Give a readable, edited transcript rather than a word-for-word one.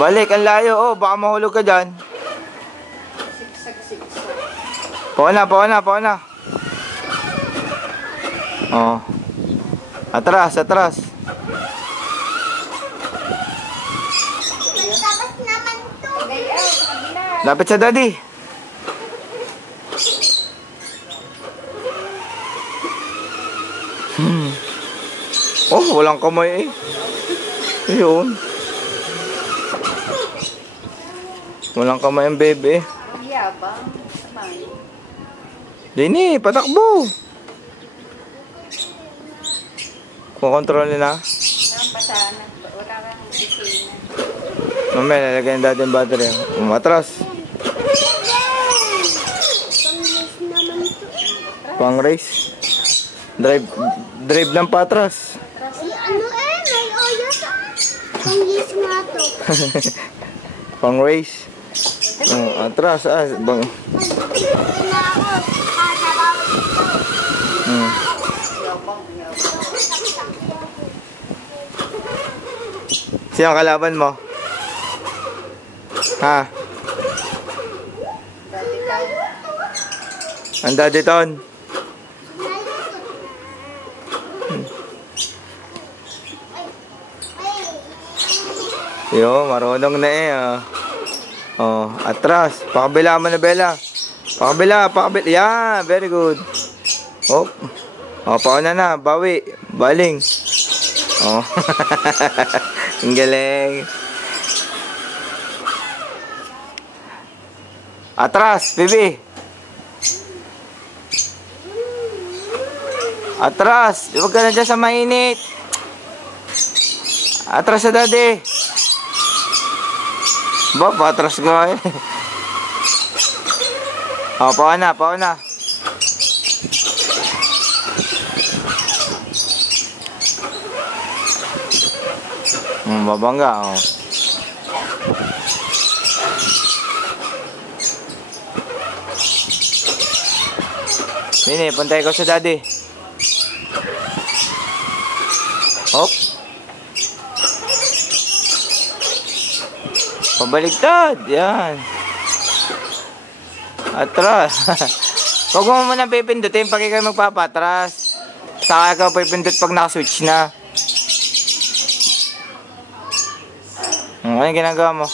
Balik, ang layo. Oh, baka mahulog ka dyan. Pauna. Oh. Atras. Lapit sa daddy. Oh, walang kamay eh. Ayun. Walang kamay ang bebe. Yabang. Dini, patakbo. Kukontrolin na. Wala kang bisina. Mamaya, lalagyan natin yung battery. Umatras. Pang race. Drive ng patras. Ano may oyas pang-yes nga to. Pang race. Atras. Bang. Sino ang kalaban mo? Ha? Ang Daddy Ton. Yo, marunong na eh. Oh, atras. Pakabila mo na, Bella. Pakabila. Yeah, very good. Oh, pauna na. Bawi. Baling. Oh. Ang galing. Atras, baby. Atras. Huwag ka na dyan sa mainit. Atras sa daddy. Ba, patras ka eh. Oh, pauna. Babangga, oh. Sini, puntay ko sa daddy. Hop. Pabaliktad. Yan. Atras. Huwag mo muna pipindutin pag ikaw magpapatras. Saka ikaw pipindut pag nakaswitch na. Ano yung ginagawa mo?